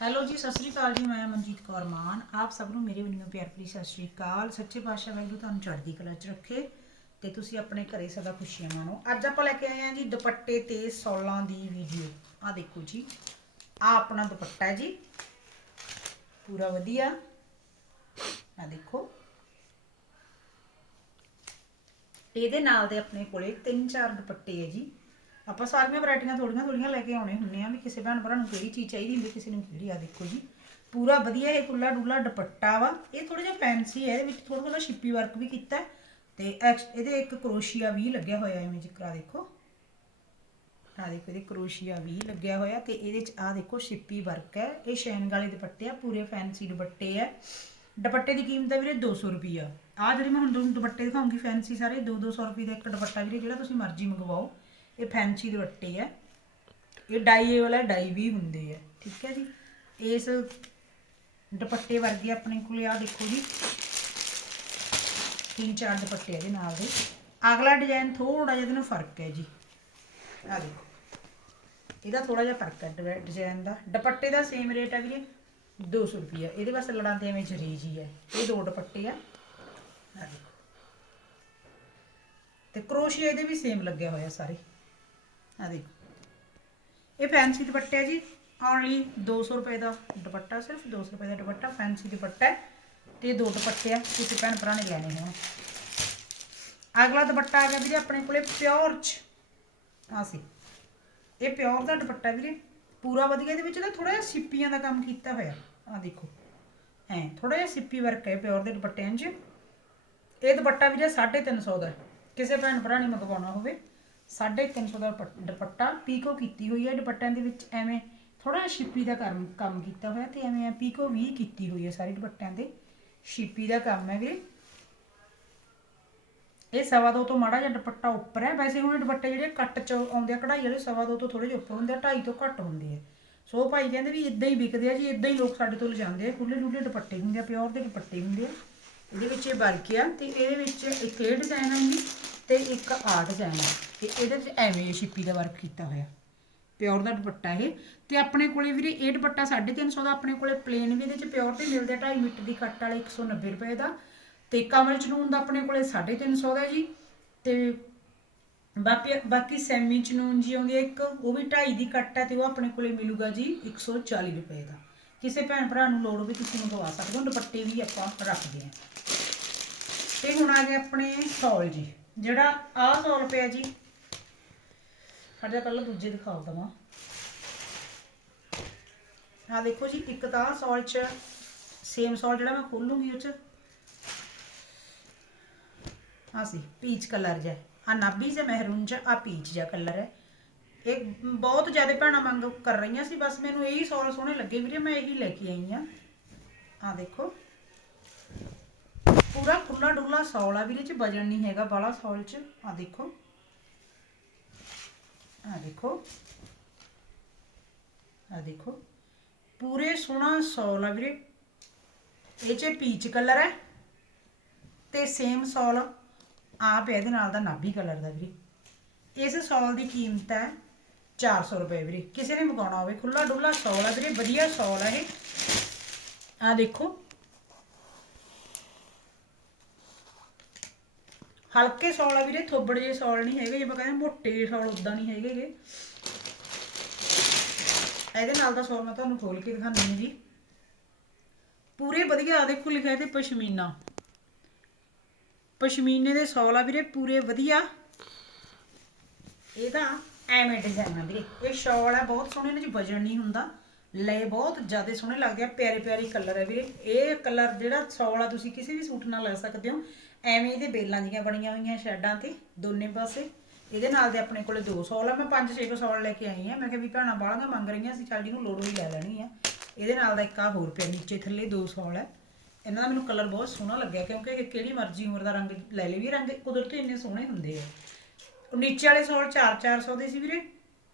Hello ਜੀ, ਸਤਿ ਸ੍ਰੀ ਅਕਾਲ ਜੀ, ਮੈਂ ਮਨਜੀਤ ਕੌਰ ਮਾਨ। ਆਪ ਸਭ ਨੂੰ ਮੇਰੇ ਵੱਲੋਂ ਪਿਆਰ ਭਰੀ ਸਤਿ ਸ੍ਰੀ ਅਕਾਲ। ਸੱਚੇ ਪਾਤਸ਼ਾਹ ਵਾਹਿਗੁਰੂ ਤੁਹਾਨੂੰ ਚੜ੍ਹਦੀ ਕਲਾ 'ਚ ਰੱਖੇ ਤੇ ਤੁਸੀਂ ਆਪਣੇ ਘਰੇ ਸਦਾ ਖੁਸ਼ੀਆਂ ਮਾਣੋ। ਅੱਜ ਆਪਾਂ ਲੈ ਕੇ ਆਏ ਹਾਂ ਜੀ ਦੁਪੱਟੇ ਤੇ ਸੌਲਾਂ ਦੀ ਵੀਡੀਓ ਆ ਦੇਖੋ ਜੀ ਆ ਆਪਣਾ ਦੁਪੱਟਾ ਹੈ ਜੀ। ਪੂਰਾ ਵਧੀਆ। ਆ ਦੇਖੋ। ਇਹਦੇ ਨਾਲ ਦੇ ਆਪਣੇ ਕੋਲੇ ਤਿੰਨ ਚਾਰ ਦੁਪੱਟੇ ਹੈ ਜੀ। ਆਪਾਂ ਸਾਰੀਆਂ ਵੈਰਾਈਟੀਆਂ ਥੋੜੀਆਂ ਥੋੜੀਆਂ ਲੈ ਕੇ ਆਉਣੇ ਹੁੰਨੇ ਆ ਵੀ ਕਿਸੇ ਭੈਣ ਭਰਾ ਨੂੰ ਕਿਹੜੀ ਚੀਜ਼ ਚਾਹੀਦੀ ਹੁੰਦੀ, ਕਿਸੇ ਨੂੰ ਕਿਹੜੀ ਆ, ਦੇਖੋ ਜੀ। ਪੂਰਾ ਵਧੀਆ ਇਹ ਖੁੱਲਾ ਡੁੱਲਾ ਦੁਪੱਟਾ ਵਾ। ਇਹ ਥੋੜਾ ਜਿਹਾ ਫੈਂਸੀ ਹੈ, ਇਹਦੇ ਵਿੱਚ ਥੋੜਾ ਥੋੜਾ ਸ਼ਿੱਪੀ ਵਰਕ ਵੀ ਕੀਤਾ ਹੈ। ਤੇ ਐਕਸ- ਇਹਦੇ ਇੱਕ ਕਰੋਸ਼ੀਆ ਵੀ ਲੱਗਿਆ ਹੋਇਆ ਐਵੇਂ ਜਿਕਰਾ ਦੇਖੋ। ਆ ਦੇਖੋ, ਇਹਦੇ ਕਰੋਸ਼ੀਆ ਵੀ ਲੱਗਿਆ ਹੋਇਆ ਤੇ ਇਹਦੇ ਚ ਆ ਦੇਖੋ ਸ਼ਿੱਪੀ ਵਰਕ ਹੈ। ਇਹ ਸ਼ੈਨ ਵਾਲੇ ਦੁਪੱਟੇ ਆ, ਪੂਰੇ ਫੈਂਸੀ ਦੁਪੱਟੇ ਆ ਦੁਪੱਟੇ ਦੀ ਕੀਮਤ ਹੈ ਵੀਰੇ 200 ਰੁਪਿਆ ਆ ਜਿਹੜੇ ਮੈਂ ਹੁਣ ਤੁਹਾਨੂੰ ਦੁਪੱਟੇ ਦਿਖਾਉਂਗੀ ਫੈਂਸੀ ਸਾਰੇ 2-200 ਰੁਪਏ ਦਾ ਇੱਕ ਦੁਪੱਟਾ ਵੀਰੇ, ਜਿਹੜਾ ਤੁਸੀਂ ਮਰਜ਼ੀ ਮੰਗਵਾਓ। ਇਹ ਫੈਂਸੀ ਦੁਪੱਟੇ ਹੈ। ਇਹ ਡਾਈ ਵਾਲਾ ਡਾਈ ਵੀ ਹੁੰਦੇ ਆ, ਠੀਕ ਹੈ ਜੀ। ਇਸ ਦੁਪੱਟੇ ਵਰਗੇ ਆਪਣੇ ਕੋਲੇ ਆ ਦੇਖੋ ਜੀ। ਤਿੰਨ ਚਾਰ ਦੁਪੱਟੇ ਇਹਦੇ ਨਾਲ ਦੇ। ਅਗਲਾ ਡਿਜ਼ਾਈਨ ਥੋੜਾ ਜਿਹਾ ਇਹਦੇ ਨਾਲ ਫ਼ਰਕ ਹੈ ਜੀ। ਆ ਦੇਖੋ। ਇਹਦਾ ਥੋੜਾ ਜਿਹਾ ਫ਼ਰਕ ਹੈ ਡਿਜ਼ਾਈਨ ਦਾ। ਦੁਪੱਟੇ ਦਾ ਸੇਮ ਰੇਟ ਹੈ ਵੀਰੇ 200 ਰੁਪਏ ਇਹਦੇ ਵਾਸਤੇ ਲੜਾਂਦੇ ਐਵੇਂ ਜਰੀ ਜੀ ਹੈ। ਇਹ ਦੋ ਦੁਪੱਟੇ ਆ। ਆ ਦੇਖੋ। ਤੇ ਕਰੋਸ਼ੀਆ ਇਹਦੇ ਵੀ ਸੇਮ ਲੱਗਿਆ ਹੋਇਆ ਸਾਰੇ। ਆ ਦੇਖੋ। ਇਹ ਫੈਂਸੀ ਦੁਪੱਟਾ ਹੈ ਜੀ। ਓਨਲੀ 200 ਰੁਪਏ ਦਾ ਦੁਪੱਟਾ, ਸਿਰਫ 200 ਰੁਪਏ ਦਾ ਦੁਪੱਟਾ ਫੈਂਸੀ ਦੁਪੱਟਾ ਹੈ। ਤੇ ਇਹ ਦੋ ਦੁਪੱਟੇ ਆ, ਕਿਸੇ ਭੈਣ ਭਰਾ ਨੇ ਲੈਣੇ ਹੋਣ। ਅਗਲਾ ਦੁਪੱਟਾ ਆ ਗਿਆ ਵੀਰੇ ਆਪਣੇ ਕੋਲੇ ਪਿਓਰ ਚ। ਆ ਸੀ। ਇਹ ਪਿਓਰ ਦਾ ਦੁਪੱਟਾ ਵੀਰੇ। ਪੂਰਾ ਵਧੀਆ, ਇਹਦੇ ਵਿੱਚ ਨਾ ਥੋੜਾ ਜਿਹਾ ਸਿੱਪੀਆਂ ਦਾ ਕੰਮ ਕੀਤਾ ਹੋਇਆ। ਆ ਦੇਖੋ। ਐ ਥੋੜਾ ਜਿਹਾ ਸਿੱਪੀ ਵਰਕ ਹੈ ਪਿਓਰ ਦੇ ਦੁਪੱਟਿਆਂ 'ਚ। ਇਹ ਦੁਪੱਟਾ ਵੀਰੇ 350 ਦਾ ਕਿਸੇ ਭੈਣ ਭਰਾ ਨੇ ਮੰਗਵਾਉਣਾ ਹੋਵੇ। 350 ਦਾ ਦੁਪੱਟ- ਦੁਪੱਟਾ ਪੀਕੋ ਕੀਤੀ ਹੋਈ ਹੈ। ਦੁਪੱਟਿਆਂ ਦੇ ਵਿੱਚ ਐਵੇਂ ਥੋੜਾ ਜਿਹਾ ਸ਼ਿਪੀ ਦਾ ਕੰਮ ਕੰਮ ਕੀਤਾ ਹੋਇਆ ਤੇ ਐਵੇਂ ਪੀਕੋ ਵੀ ਕੀਤੀ ਹੋਈ ਹੈ ਸਾਰੇ ਦੁਪੱਟਿਆਂ ਦੇ। ਸ਼ਿਪੀ ਦਾ ਕੰਮ ਹੈ ਵੀਰੇ। ਇਹ ਸਵਾ ਦੋ ਤੋਂ ਮਾੜਾ ਜਿਹਾ ਦੁਪੱਟਾ ਉੱਪਰ ਹੈ। ਵੈਸੇ ਹੁਣ ਇਹ ਦੁਪੱਟੇ ਜਿਹੜੇ ਕੱਟ ਚ ਆਉਂਦੇ ਆ, ਕਢਾਈ ਵਾਲੇ ਸਵਾ ਦੋ ਤੋਂ ਥੋੜੇ ਜਿਹਾ ਉੱਪਰ ਹੁੰਦੇ ਆ, ਢਾਈ ਤੋਂ ਘੱਟ ਹੁੰਦੇ ਆ। ਸੋ ਭਾਈ ਕਹਿੰਦੇ ਵੀ ਇਦਾਂ ਹੀ ਵਿਕਦੇ ਆ ਜੀ ਇਦਾਂ ਹੀ ਲੋਕ ਸਾਡੇ ਤੋਂ ਲਿਜਾਂਦੇ ਆ। ਖੁੱਲੇ ਡੁੱਲੇ ਦੁਪੱਟੇ ਹੁੰਦੇ ਆ, ਪਿਓਰ ਦੇ ਦੁਪੱਟੇ ਹੁੰਦੇ ਆ। ਇਹਦੇ ਵਿੱਚ ਇਹ ਵਰਕ ਆ ਤੇ ਇਹਦੇ ਵਿੱਚ ਇੱਕ ਇਹ ਡਿਜ਼ਾਈਨ ਆ ਜੀ। ਤੇ ਇੱਕ ਆਰਟ ਡਿਜ਼ਾਈਨ ਆ ਤੇ ਇਹਦੇ ਵਿੱਚ ਐਵੇਂ ਇਹ ਸ਼ਿੱਪੀ ਦਾ ਵਰਕ ਕੀਤਾ ਹੋਇਆ। ਪਿਓਰ ਦਾ ਦੁਪੱਟਾ ਇਹ। ਤੇ ਆਪਣੇ ਕੋਲੇ ਵੀਰੇ ਇਹ ਦੁਪੱਟਾ 350 ਦਾ, ਆਪਣੇ ਕੋਲੇ ਪਲੇਨ ਵੀ ਇਹਦੇ ਚ ਪਿਓਰ ਤੇ ਮਿਲਦੇ ਆ 2.5 ਮੀਟਰ ਦੀ ਕੱਟ ਵਾਲਾ 190 ਰੁਪਏ ਦਾ। ਤੇ ਕਮਲ ਚਨੂਨ ਦਾ ਆਪਣੇ ਕੋਲੇ 350 ਦਾ ਜੀ। ਤੇ ਬਾਕੀ ਬਾਕੀ ਸੈਮੀ ਚਨੂਨ ਜੀ ਆਉਂਦੀ ਹੈ ਇੱਕ, ਉਹ ਵੀ 2.5 ਦੀ ਕੱਟ ਹੈ ਤੇ ਉਹ ਆਪਣੇ ਕੋਲੇ ਮਿਲੂਗਾ ਜੀ 140 ਰੁਪਏ ਦਾ। ਕਿਸੇ ਭੈਣ ਭਰਾ ਨੂੰ ਲੋੜ ਹੋਵੇ ਤੁਸੀਂ ਮੰਗਵਾ ਸਕਦੇ ਹੋ, ਦੁਪੱਟੇ ਵੀ ਆਪਾਂ ਰੱਖਦੇ ਹਾਂ ਤੇ ਹੁਣ ਆ ਗਏ ਆਪਣੇ ਸੌਲ ਜੀ। ਜਿਹੜਾ ਆਹ ਸੌਲ ਪਿਆ ਜੀ ਹਟ ਜਾ ਪਹਿਲਾਂ ਦੂਜੇ ਦਿਖਾ ਦਵਾਂ ਆ ਦੇਖੋ ਜੀ, ਇੱਕ ਤਾਂ ਆਹ ਸੌਲ ਚ ਸੇਮ ਸੌਲ ਜਿਹੜਾ ਮੈਂ ਖੋਲੂੰਗੀ ਉਹ ਚ। ਆ ਸੀ ਪੀਚ ਕਲਰ ਜਿਹਾ। ਆ ਨਾਭੀ ਜਿਹਾ ਮਹਿਰੂਨ ਜਿਹਾ ਆ ਪੀਚ ਜਿਹਾ ਕਲਰ ਹੈ। ਇਹ ਬਹੁਤ ਜ਼ਿਆਦਾ ਭੈਣਾਂ ਮੰਗ ਕਰ ਰਹੀਆਂ ਸੀ, ਬਸ ਮੈਨੂੰ ਇਹੀ ਸੌਲ ਸੋਹਣੇ ਲੱਗੇ ਵੀਰੇ, ਮੈਂ ਇਹੀ ਲੈ ਕੇ ਆਈ ਆ ਆ ਦੇਖੋ। ਪੂਰਾ ਖੁੱਲਾ ਡੁੱਲਾ ਸੌਲ ਆ, ਵੀਰੇ ਚ ਵਜਨ ਨਹੀਂ ਹੈਗਾ ਬਾਲਾ ਸੌਲ ਚ। ਆ ਦੇਖੋ। ਆ ਦੇਖੋ। ਆ ਦੇਖੋ। ਪੂਰੇ ਸੋਹਣਾ ਸੌਲ ਆ ਵੀਰੇ। ਇਹ ਚ ਪੀਚ ਕਲਰ ਹੈ ਤੇ ਸੇਮ ਸੌਲ ਆ ਪਿਆ ਇਹਦੇ ਨਾਲ ਦਾ ਨਾਭੀ ਕਲਰ ਦਾ ਵੀਰੇ। ਇਸ ਸੌਲ ਦੀ ਕੀਮਤ ਹੈ 400 ਰੁਪਏ ਵੀਰੇ। ਕਿਸੇ ਨੇ ਮੰਗਾਉਣਾ ਹੋਵੇ, ਖੁੱਲਾ ਡੁੱਲਾ ਸੌਲ ਆ ਵੀਰੇ, ਵਧੀਆ ਸੌਲ ਆ ਇਹ। ਆ ਦੇਖੋ। ਹਲਕੇ ਸੌਲ ਆ ਵੀਰੇ, ਥੋਬੜ ਜੇ ਸੌਲ ਨਹੀਂ ਹੈਗੇ, ਜਿਵੇਂ ਕਹਿੰਦੇ ਮੋਟੇ ਸੌਲ ਉਦਾਂ ਨਹੀਂ ਹੈਗੇਗੇ ਇਹਦੇ ਨਾਲ ਦਾ ਸੌਲ ਮੈਂ ਤੁਹਾਨੂੰ ਖੋਲ ਕੇ ਦਿਖਾਉਂਦੀ ਹਾਂ ਜੀ। ਪੂਰੇ ਵਧੀਆ ਦੇਖੋ ਲਿਖਿਆ ਤੇ ਪਸ਼ਮੀਨਾ। ਪਸ਼ਮੀਨੇ ਦੇ ਸੌਲ ਆ ਵੀਰੇ, ਪੂਰੇ ਵਧੀਆ। ਇਹਦਾ ਐਵੇਂ ਡਿਜ਼ਾਈਨ ਆ ਵੀਰੇ। ਇਹ ਸ਼ਾਲ ਆ, ਬਹੁਤ ਸੋਹਣੇ ਨੇ ਜੀ ਵਜਨ ਨਹੀਂ ਹੁੰਦਾ। ਲੈ, ਬਹੁਤ ਜ਼ਿਆਦਾ ਸੋਹਣੇ ਲੱਗਦੇ ਆ ਪਿਆਰੇ ਪਿਆਰੇ ਕਲਰ ਹੈ ਵੀਰੇ। ਇਹ ਕਲਰ ਜਿਹੜਾ ਸੌਲ ਆ, ਤੁਸੀਂ ਕਿਸੇ ਵੀ ਸੂਟ ਨਾਲ ਲੈ ਸਕਦੇ ਹੋ। ਐਵੇਂ ਇਹਦੇ ਬੇਲਾਂ ਦੀਆਂ ਬਣੀਆਂ ਹੋਈਆਂ ਸ਼ੈਡਾਂ ਤੇ, ਦੋਨੇ ਪਾਸੇ। ਇਹਦੇ ਨਾਲ ਦੇ ਆਪਣੇ ਕੋਲੇ ਦੋ ਸੌਲ ਆ, ਮੈਂ ਪੰਜ ਛੇ ਕੁ ਸੌਲ ਲੈ ਕੇ ਆਈ ਆ। ਮੈਂ ਕਿਹਾ ਵੀ ਭੈਣਾਂ ਬਾਲੀਆਂ ਮੰਗ ਰਹੀਆਂ ਸੀ, ਚੱਲ ਜਿਹਨੂੰ ਲੋੜ ਹੋਈ ਲੈ ਲੈਣੀ ਆ। ਇਹਦੇ ਨਾਲ ਦਾ ਇੱਕ ਆ ਹੋਰ ਪਿਆ, ਨੀਚੇ ਥੱਲੇ ਦੋ ਸੌਲ ਹੈ ਇਹਨਾਂ ਦਾ ਮੈਨੂੰ ਕਲਰ ਬਹੁਤ ਸੋਹਣਾ ਲੱਗਿਆ, ਕਿਉਂਕਿ ਇਹ ਕਿਹੜੀ ਮਰਜ਼ੀ ਉਮਰ ਦਾ ਰੰਗ ਲੈ ਲਈ ਵੀ ਰੰਗ, ਕੁਦਰਤੀ ਇੰਨੇ ਸੋਹਣੇ ਹੁੰਦੇ ਆ। ਉਹ ਨੀਚੇ ਵਾਲੇ ਸੌਲ 4-400 ਦੇ ਸੀ ਵੀਰੇ,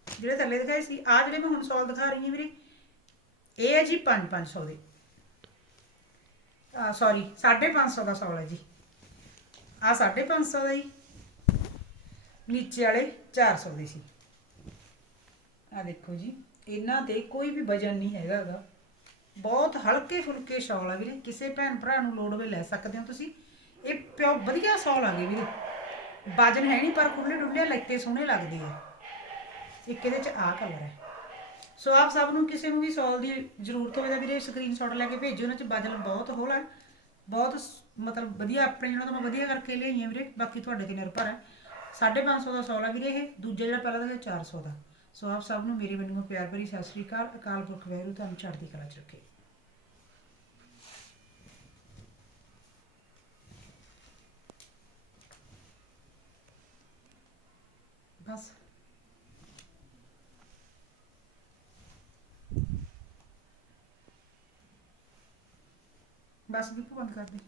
ਜਿਹੜੇ ਥੱਲੇ ਦਿਖਾਏ ਸੀ। ਆ ਜਿਹੜੇ ਮੈਂ ਹੁਣ ਸੌਲ ਦਿਖਾ ਰਹੀ ਹਾਂ ਵੀਰੇ, ਇਹ ਹੈ ਜੀ 5-500 ਦੇ। ਆ ਸੌਰੀ 550 ਦਾ ਸੌਲ ਹੈ ਜੀ। ਆ 550 ਦਾ ਜੀ। ਨੀਚੇ ਵਾਲੇ 400 ਦੇ ਸੀ। ਆ ਦੇਖੋ ਜੀ, ਇਹਨਾਂ ਤੇ ਕੋਈ ਵੀ ਵਜਨ ਨਹੀਂ ਹੈਗਾ ਬਹੁਤ ਹਲਕੇ ਫੁਲਕੇ ਸ਼ਾਲ ਆ ਵੀਰੇ, ਕਿਸੇ ਭੈਣ ਭਰਾ ਨੂੰ ਲੋੜ ਵੇ ਲੈ ਸਕਦੇ ਹੋ ਤੁਸੀਂ। ਇਹ ਪਿਓ ਵਧੀਆ ਸ਼ਾਲ ਆ ਗਏ ਵੀਰੇ। ਵਜਨ ਹੈ ਨਹੀਂ, ਪਰ ਖੁੱਲੇ ਡੁੱਲੇ ਲੈਤੇ ਸੋਹਣੇ ਲੱਗਦੇ ਆ। ਇੱਕ ਇਹਦੇ ਚ ਆ ਕਲਰ ਹੈ ਸੋ ਆਪ ਸਭ ਨੂੰ ਕਿਸੇ ਨੂੰ ਵੀ ਸ਼ਾਲ ਦੀ ਜ਼ਰੂਰਤ ਹੋਵੇ ਤਾਂ ਵੀਰੇ ਸਕਰੀਨਸ਼ਾਟ ਲੈ ਕੇ ਭੇਜੋ ਉਹਨਾਂ ਚ ਵਜਨ ਬਹੁਤ ਹੋਲਾ। ਬਹੁਤ ਸ- ਮਤਲਬ ਵਧੀਆ, ਆਪਣੇ ਜਿਹੜਾ ਤਾਂ ਮੈਂ ਵਧੀਆ ਕਰਕੇ ਲਿਆਈ ਹਾਂ ਵੀਰੇ, ਬਾਕੀ ਤੁਹਾਡੇ ਤੇ ਨਿਰਭਰ ਹੈ। 550 ਦਾ ਸ਼ਾਲ ਵੀਰੇ ਇਹ, ਦੂਜਾ ਜਿਹੜਾ ਪਹਿਲਾਂ ਦਾ 400 ਦਾ। ਸੋ ਆਪ ਸਭ ਨੂੰ ਮੇਰੀ ਵੱਲੋਂ ਪਿਆਰ ਭਰੀ ਸਤਿ ਸ੍ਰੀ ਅਕਾਲ ਅਕਾਲ ਪੁਰਖ ਵੈਰੂ ਤੁਹਾਨੂੰ ਚੜ੍ਹਦੀ ਕਲਾ ਚ ਰੱਖੇ। ਬਸ। ਬਸ ਵੀ ਬੰਦ ਕਰ ਦੇ